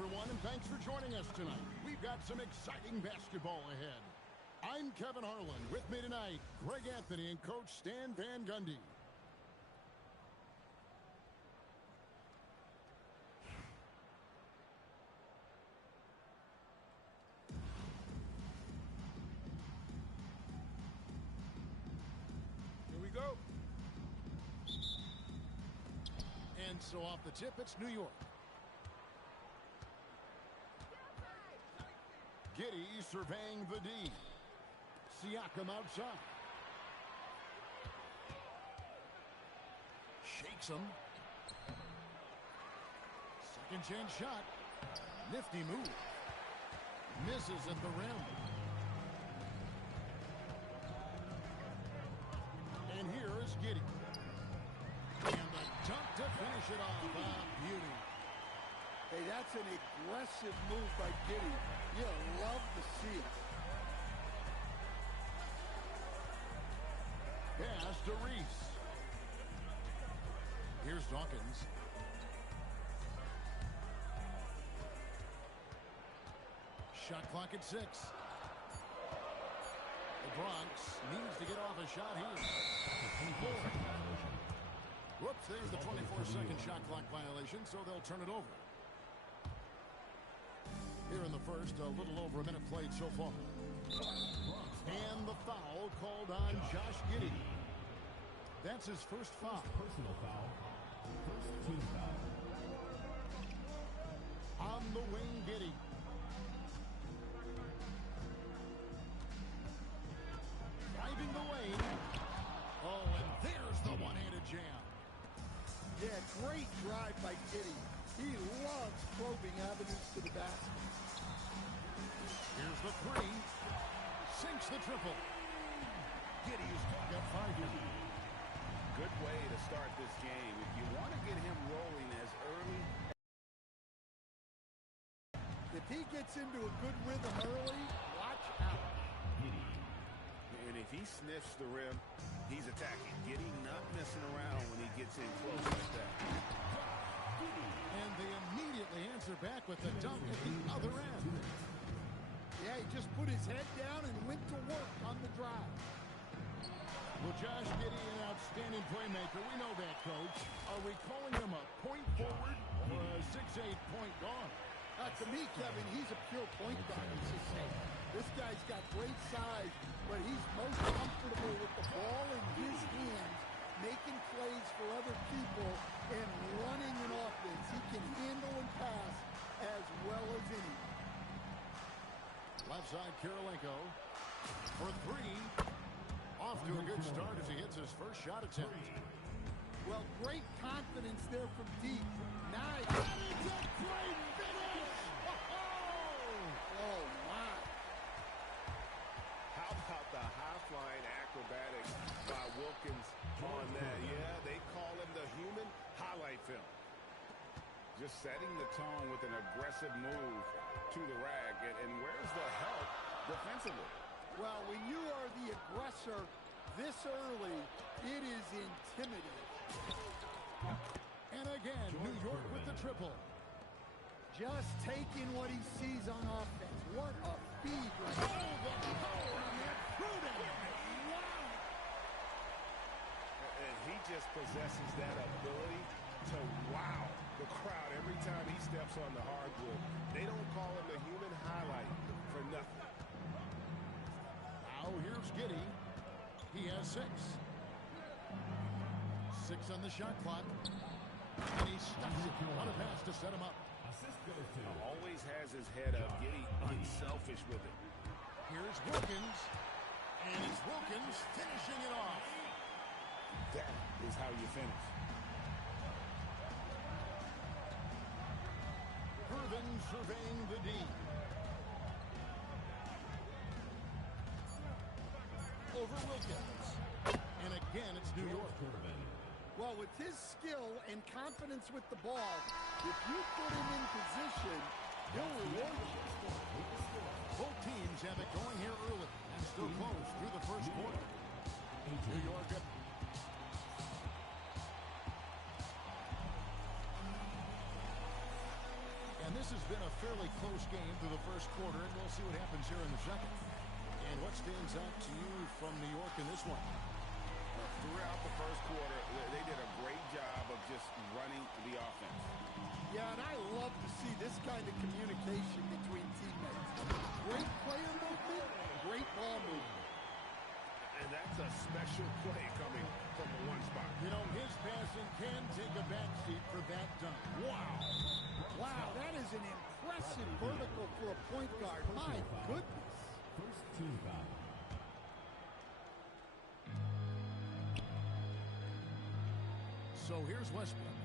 everyone, and thanks for joining us tonight. We've got some exciting basketball ahead. I'm Kevin Harlan. With me tonight, Greg Anthony and Coach Stan Van Gundy. Here we go. And so off the tip, it's New York. Giddey surveying the D. Siakam outside. Shakes him. Second chance shot. Nifty move. Misses at the rim. And here is Giddey. And the dunk to finish it off. Beauty. Hey, that's an aggressive move by Giddey. You love to see it. Pass to Reese. Here's Dawkins. Shot clock at 6. The Bronx needs to get off a shot here. Whoops, there's the 24-second shot clock violation, so they'll turn it over. Here in the first, a little over a minute played so far. And the foul called on Josh Giddey. That's his first foul. Personal foul. First team foul. On the wing, Giddey. Driving the lane. Oh, and there's the one-handed jam. Yeah, great drive by Giddey. He loves probing avenues to the basket. Here's the three. Sinks the triple. Giddey's got 5 here. Good way to start this game. If you want to get him rolling as early. If he gets into a good rhythm early, watch out. And if he sniffs the rim, he's attacking. Giddey not messing around when he gets in close like that. And they immediately answer back with the dunk at the other end. Yeah, he just put his head down and went to work on the drive. Well, Josh Giddey, an outstanding playmaker. We know that, Coach. Are we calling him a point forward or a 6'8" point guard? To me, Kevin, he's a pure point guard. This guy's got great size, but he's most comfortable with the ball in his hands, making plays for other people, and running an offense. He can handle and pass as well as any. Left side, Kirilenko for 3. Off to a good start as he hits his first shot attempt. Well, great confidence there from deep. Nice. That is a great finish! Oh, my. How about the high-flying acrobatics by Wilkins on that? Yeah, they call him the human highlight film. Just setting the tone with an aggressive move to the rack. And where's the help defensively? Well, when you are the aggressor this early, it is intimidating. And again, New York with the triple. Just taking what he sees on offense. What a feed. Oh, the power on that Pruden. Wow. And he just possesses that ability to wow the crowd every time he steps on the hardwood. They don't call him the human highlight for nothing. Now here's Giddey. He has 6. 6 on the shot clock. And he stuffs it on a pass to set him up. Assist goes to. Always has his head up. Giddey unselfish with it. Here's Wilkins. And it's Wilkins finishing it off. That is how you finish. Pruden surveying the D. Over Wilkins. And again, it's New York. Well, with his skill and confidence with the ball, if you put him in position, he'll reward you. Both teams have it going here early and still close through the first quarter. New York up. And this has been a fairly close game through the first quarter, and we'll see what happens here in the second. And what stands out to you from New York in this one? Throughout the first quarter, they did a great job of just running the offense. Yeah, and I love to see this kind of communication between teammates. Great player movement, great ball movement. And that's a special play coming from the one spot. You know, his passing can take a backseat for that dunk. Wow. Wow, that is an impressive vertical for a point guard. My goodness. First team foul. So here's Westbrook.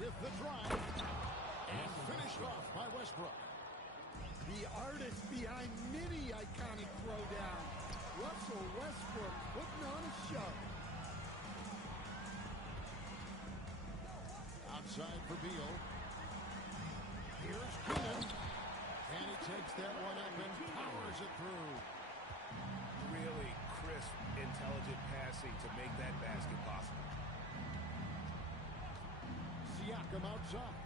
With the drive. And finished off by Westbrook. The artist behind many iconic throwdowns. Russell Westbrook putting on a show. Outside for Beal. Here's Keenan. And he takes that one up and powers it through. Really crisp, intelligent passing to make that basket possible. Siakam outside.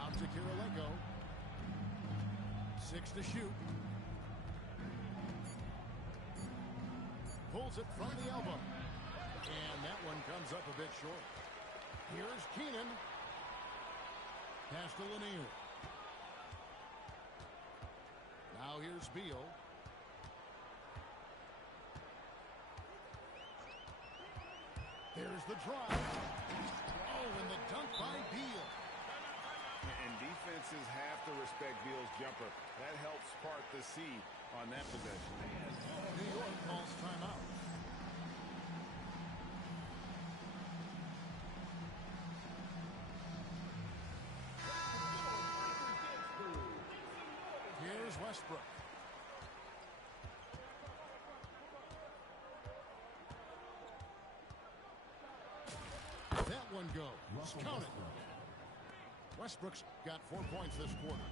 Out to Kirilenko. 6 to shoot. Pulls it from the elbow. And that one comes up a bit short. Here's Keenan. Pass to Lanier. Now here's Beal. There's the drive. Oh, and the dunk by Beal. And defenses have to respect Beal's jumper. That helps part the seed on that possession. New York calls timeout. Here's Westbrook. That one goes. Count it. Westbrook's got 4 points this quarter.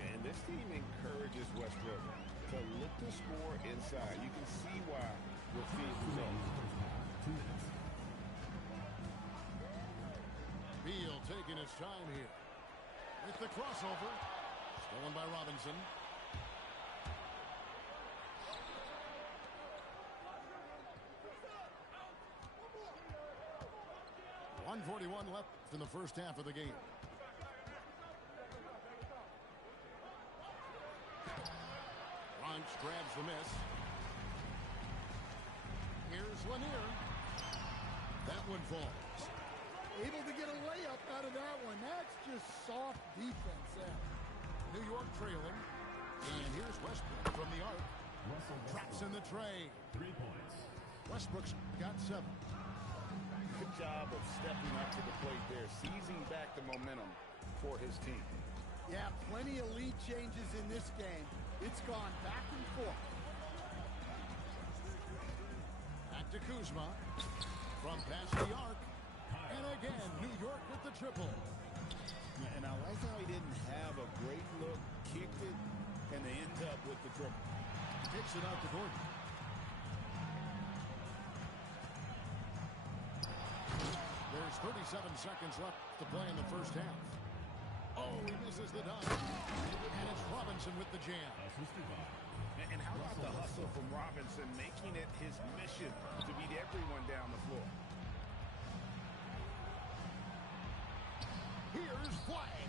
And this team encourages Westbrook to look to score inside. You can see why with these results. 2 minutes. Beal taking his time here. With the crossover. Stolen by Robinson. .141 left in the first half of the game. Bronx grabs the miss. Here's Lanier. That one falls. Able to get a layup out of that one. That's just soft defense there. New York trailing. And here's Westbrook from the arc. Russell Traps in the tray. 3 points. Westbrook's got 7. Good job of stepping up to the plate there, seizing back the momentum for his team. Yeah, plenty of lead changes in this game. It's gone back and forth. Back to Kuzma. From past the arc. And again, New York with the triple. And I like how he didn't have a great look, kicked it, and they end up with the triple. Takes it out to Gordon. There's 37 seconds left to play in the first half. Oh, he misses the dunk. And it's Robinson with the jam. Assisted by And how about the hustle from Robinson, making it his mission to beat everyone down the floor? Here's Flag.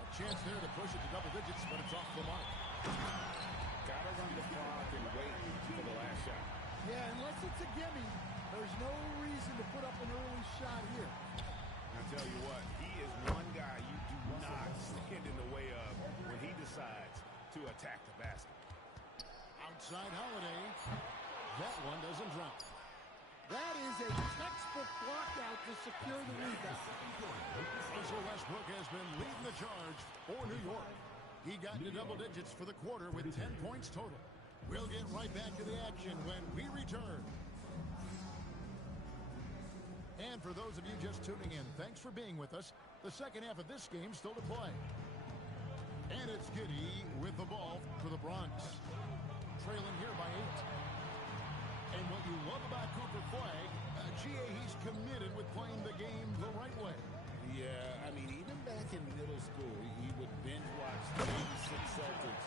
A chance there to push it to double digits, but it's off the mark. Gotta run the clock and wait for the last shot. Yeah, unless it's a gimme, there's no reason to put up an early shot here. I tell you what, he is one guy you do not stand in the way of when he decides to attack the basket. Outside Holiday. That one doesn't drop. That is a textbook block out to secure the rebound. Russell Westbrook has been leading the charge for New York. He got into double digits for the quarter with 10 points total. We'll get right back to the action when we return. And for those of you just tuning in, thanks for being with us. The second half of this game still to play. And it's Giddey with the ball for the Bronx. Trailing here by 8. And what you love love about Cooper Flag, GA, he's committed with playing the game the right way. Yeah, I mean, even back in middle school, he would binge watch the 86 Celtics,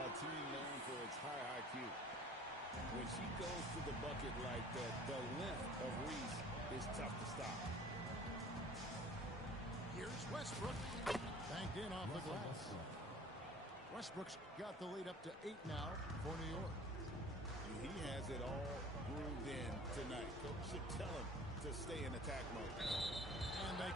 a team known for its high IQ. When she goes to the bucket like that, the length of Reese is tough to stop. Here's Westbrook. Banked in off the glass. Westbrook's got the lead up to 8 now for New York. He has it all grooved in tonight. Coach should tell him to stay in attack mode. And they...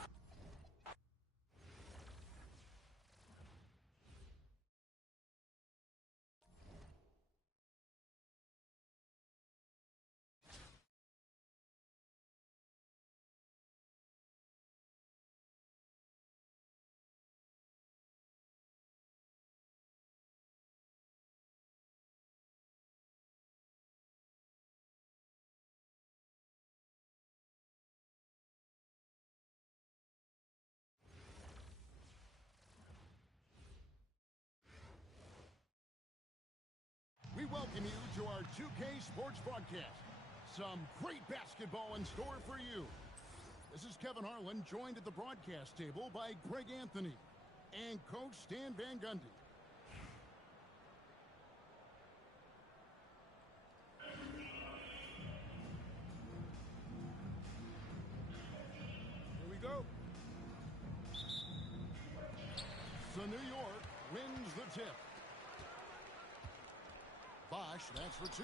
We welcome you to our 2K Sports broadcast. Some great basketball in store for you. This is Kevin Harlan, joined at the broadcast table by Greg Anthony and Coach Stan Van Gundy. Here we go. So New York wins the tip. Bosch, that's for 2.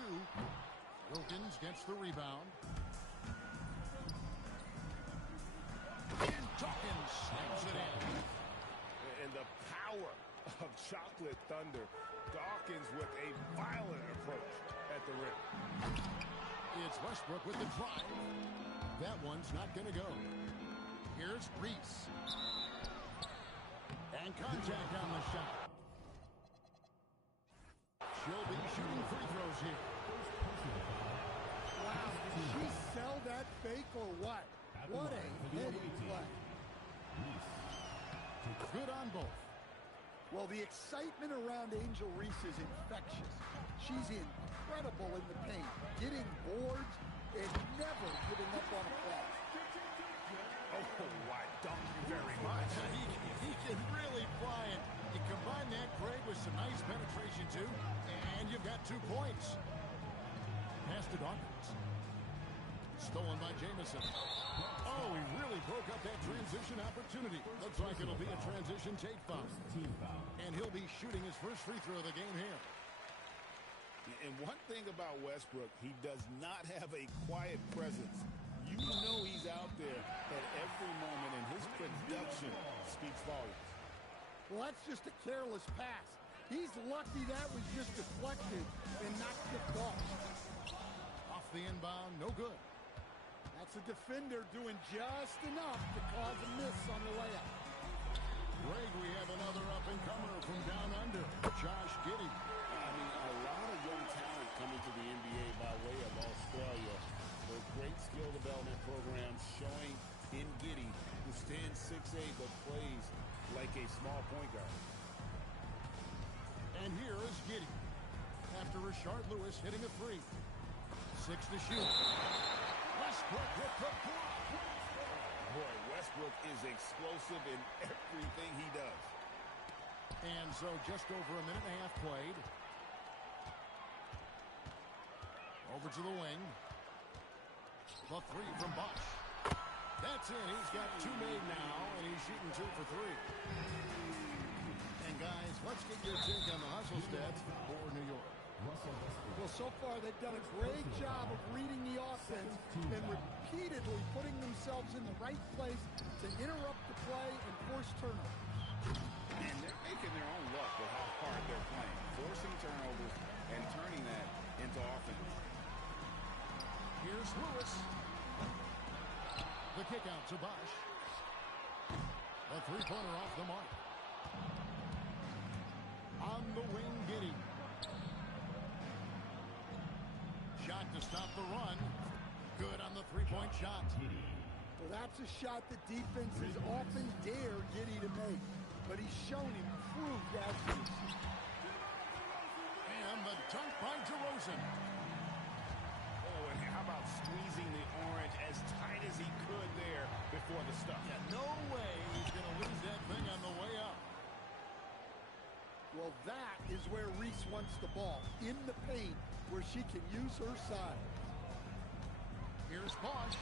Wilkins gets the rebound. And Dawkins snaps it in. And the power of Chocolate Thunder. Dawkins with a violent approach at the rim. It's Westbrook with the drive. That one's not going to go. Here's Reese. And contact on the shot. She'll be shooting free throws here. Wow, did she sell that fake or what? What a heady play. Good on both. Well, the excitement around Angel Reese is infectious. She's incredible in the paint, getting boards and never giving up on a play. Oh, why, thank you very much. He can really fly it. You combine that, Greg, with some nice penetration, too, and you've got 2 points. Pass to Dawkins. Stolen by Jamison. Oh, he really broke up that transition opportunity. Looks like it'll be a transition take foul. And he'll be shooting his first free throw of the game here. And one thing about Westbrook, he does not have a quiet presence. You know he's out there at every moment, and his production speaks volumes. Well, that's just a careless pass. He's lucky that was just deflected and not kicked off. Off the inbound, no good. That's a defender doing just enough to cause a miss on the layup. Greg, we have another up-and-comer from down under, Josh Giddey. I mean, a lot of young talent coming to the NBA by way of Australia. Their great skill development programs showing in Giddey, who stands 6'8", but plays like a small point guard. And here is Giddey. After Rashard Lewis hitting a 3. 6 to shoot. Westbrook with the block. Boy, Westbrook is explosive in everything he does. And so just over a minute and a half played. Over to the wing. The 3 from Bosch. That's in. He's got 2 made now, and he's shooting 2 for 3. And guys, let's get your take on the hustle stats for New York. Well, so far they've done a great job of reading the offense and repeatedly putting themselves in the right place to interrupt the play and force turnovers. And they're making their own luck with how hard they're playing, forcing turnovers and turning that into offense. Here's Lewis. The kick out to Bosch. A 3-pointer off the mark. On the wing, Giddey. Shot to stop the run. Good on the 3-point shot. Well, that's a shot that defenses often dare Giddey to make, but he's shown improved accuracy. And the dunk by DeRozan. Oh, and how about Well, that is where Reese wants the ball, in the paint, where she can use her size. Here's Bosch.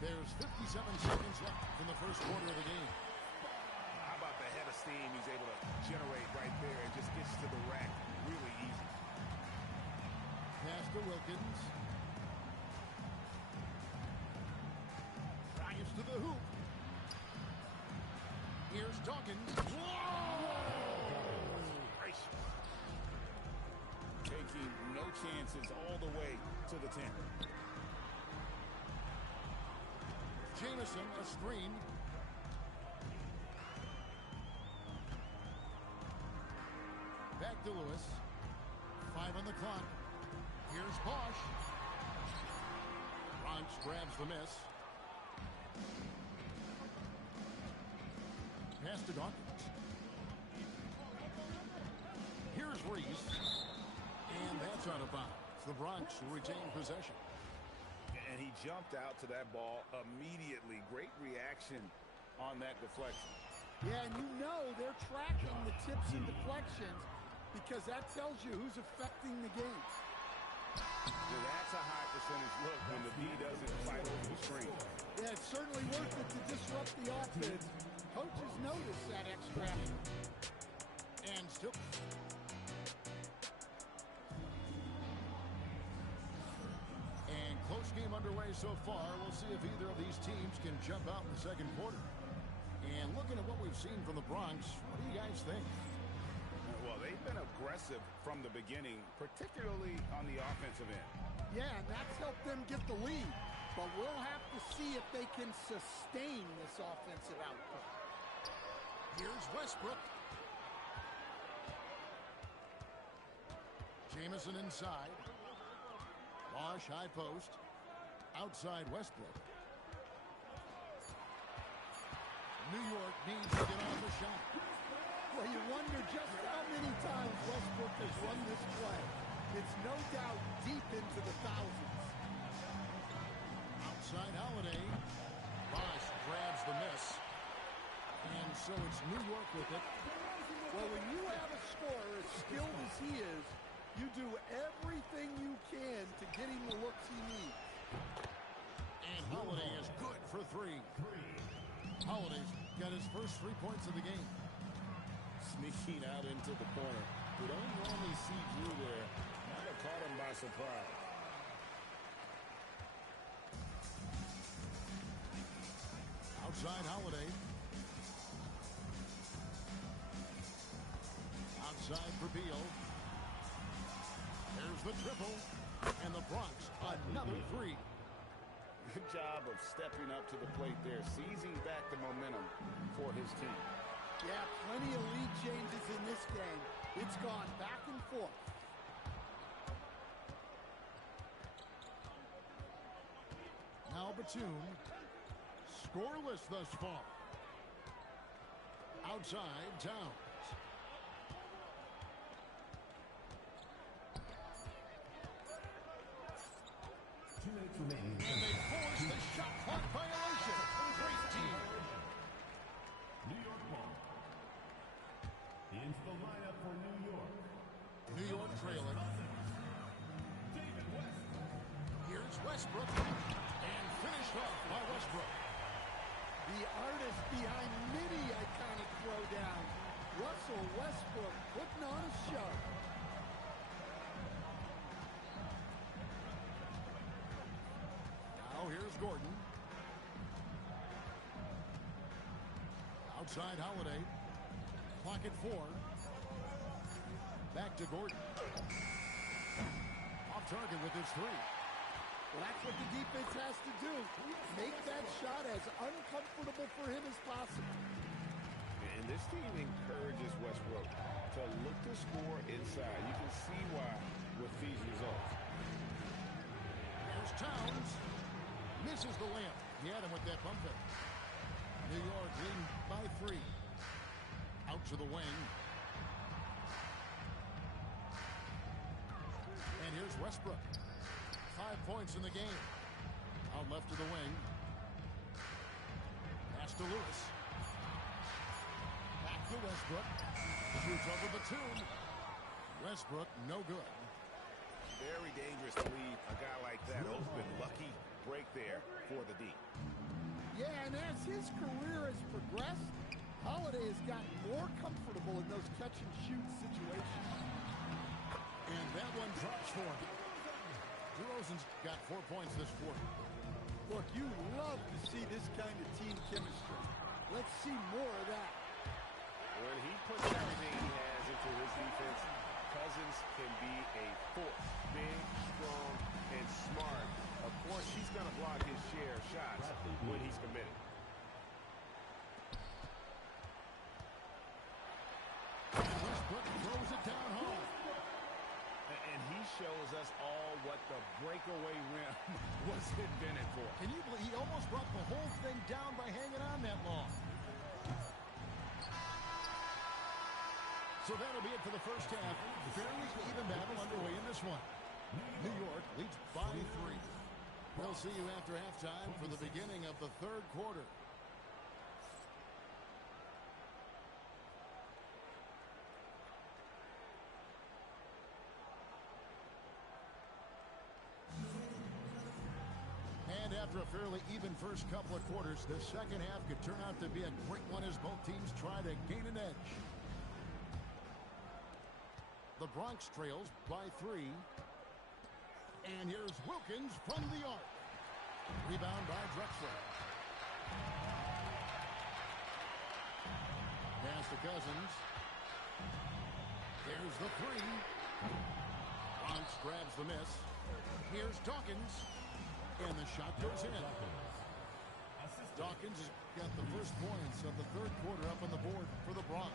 There's 57 seconds left in the first quarter of the game. How about the head of steam he's able to generate right there and just gets to the rack really easy. Pass to Wilkins. Drives to the hoop. Here's Dawkins. Gracious. Taking no chances all the way to the 10. Jamison, a screen. Back to Lewis. 5 on the clock. Here's Bosch. Bronx grabs the miss. Pass to Dawkins. Here's Reese. And that's out of bounds. The Bronx will retain possession. And he jumped out to that ball immediately. Great reaction on that deflection. Yeah, and you know they're tracking the tips and deflections because that tells you who's affecting the game. Now that's a high percentage look when the D doesn't fight over the screen. Yeah, it's certainly worth it to disrupt the offense. Coaches notice that extra effort. And still. And close game underway so far. We'll see if either of these teams can jump out in the second quarter. And looking at what we've seen from the Bronx, what do you guys think? Well, they've been aggressive from the beginning, particularly on the offensive end. Yeah, and that's helped them get the lead. But we'll have to see if they can sustain this offensive output. Here's Westbrook. Jamison inside. Bosch high post. Outside Westbrook. New York needs to get off a shot. Well, you wonder just how many times Westbrook has run this play. It's no doubt deep into the thousands. Outside Holiday. Bosch grabs the miss. And so it's New York with it. Well, when you have a scorer as skilled as he is, you do everything you can to get him the looks he needs. And Holiday is good for 3. Holiday's got his first 3 points of the game. Sneaking out into the corner. You don't normally see Drew there. Might have caught him by surprise. Outside Holiday. Outside for Beal. There's the triple. And the Bronx, another 3. Good job of stepping up to the plate there, seizing back the momentum for his team. Yeah, plenty of lead changes in this game. It's gone back and forth. Now Batum. Scoreless thus far. Outside Towns. Remaining. And they force the shot clock violation. Great team. New York ball. Into the lineup for New York. New York trailing. David West. Here's Westbrook. And finished off by Westbrook. The artist behind many iconic throwdowns, Russell Westbrook, putting on a show. Now here's Gordon. Outside Holiday. Clock at 4. Back to Gordon. Off target with his 3. Well, that's what the defense has to do. Make that shot as uncomfortable for him as possible. And this team encourages Westbrook to look to score inside. You can see why with these results. Here's Towns. Misses the layup. He had him with that bump fake. New York leading by 3. Out to the wing. And here's Westbrook. 5 points in the game. Out left to the wing. Pass to Lewis. to Westbrook. Shoots over Batum. Westbrook, no good. Very dangerous to leave a guy like that open. Lucky break there for the D. Yeah, and as his career has progressed, Holiday has gotten more comfortable in those catch-and-shoot situations. And that one drops for him. DeRozan's got 4 points this quarter. Look, you love to see this kind of team chemistry. Let's see more of that. When he puts everything he has into his defense, Cousins can be a force. Big, strong, and smart. Of course, he's going to block his share of shots when he's committed. Westbrook throws it down home. And he shows us all what the breakaway rim was invented for. Can you believe he almost brought the whole thing down by hanging on that long? So that'll be it for the first half. Fairly even battle underway in this one. New York leads by 3. We'll see you after halftime for the beginning of the third quarter. And after a fairly even first couple of quarters, the second half could turn out to be a great one as both teams try to gain an edge. The Bronx trails by 3. And here's Wilkins from the arc. Rebound by Drexler. Pass to Cousins. There's the 3. Bronx grabs the miss. Here's Dawkins. And the shot goes in. Dawkins has got the first points of the third quarter up on the board for the Bronx.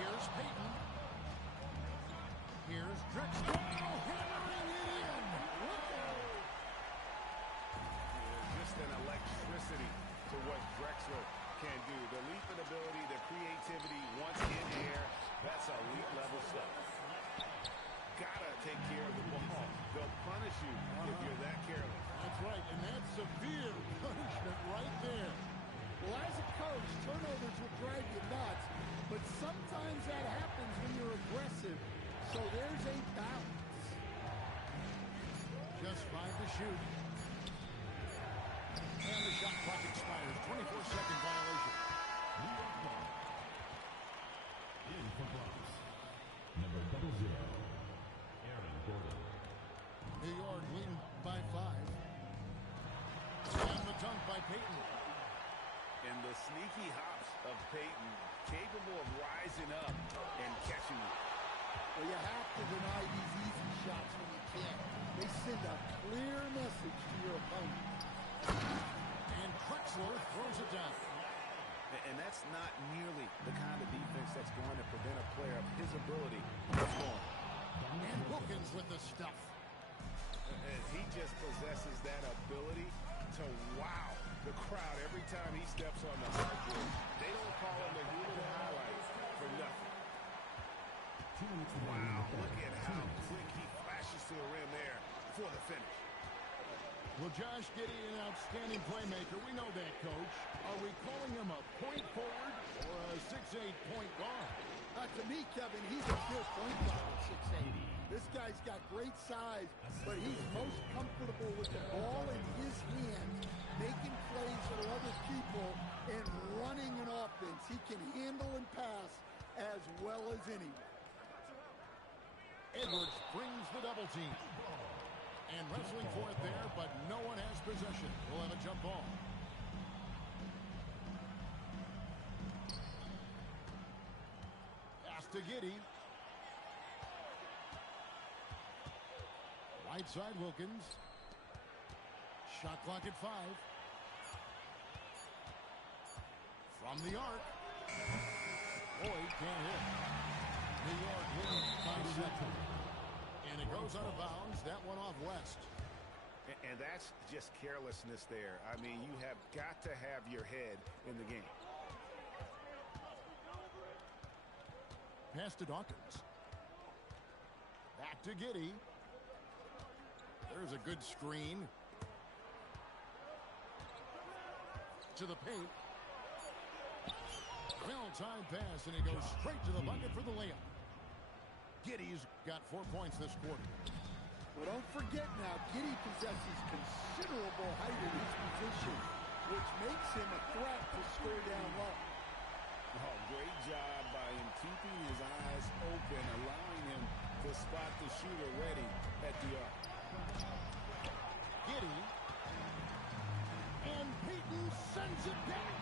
Here's Payton. Here's Drexler. Hammering it in. Just an electricity to what Drexler can do. The leaping ability, the creativity, once in air, that's elite level stuff. Gotta take care of the ball. They'll punish you if you're that careless. That's right, and that's severe punishment right there. Well, as a coach, turnovers will drive you nuts, but sometimes that happens when you're aggressive. So there's a balance. Just 5 to shoot. And the shot clock expires. 24-second violation. In for Bronx, number 00, Aaron Gordon. New York leading by 5. And the dunk by Payton. And the sneaky hops of Payton, capable of rising up and catching you. Well, you have to deny these easy shots when you can. They send a clear message to your opponent. And Drexler throws it down. And that's not nearly the kind of defense that's going to prevent a player of his ability from scoring. And Wilkins with the stuff. And he just possesses that ability to wow the crowd every time he steps on the hardwood. They don't call him the human highlight for nothing. Wow, look at how quick he flashes to the rim there for the finish. Well, Josh Giddey, an outstanding playmaker. We know that, Coach. Are we calling him a point forward or a 6'8" point guard? To me, Kevin, he's a pure point guard at 6'8". This guy's got great size, but he's most comfortable with the ball in his hands, making plays for other people, and running an offense. He can handle and pass as well as anyone. Edwards brings the double team. And wrestling for it there, but no one has possession. We'll have a jump ball. Pass to Giddey. Right side Wilkins. Shot clock at 5. From the arc. Boyd can't hit. New York leading by 7. And it goes out of bounds. That one off West. And that's just carelessness there. I mean, you have got to have your head in the game. Pass to Dawkins. Back to Giddey. There's a good screen. To the paint. Well-timed pass, and he goes straight to the bucket for the layup. Giddey's got 4 points this quarter. Well, don't forget now, Giddey possesses considerable height in his position, which makes him a threat to score down low. Oh, great job by him keeping his eyes open, allowing him to spot the shooter ready at the arc. Giddey. And Peyton sends it back.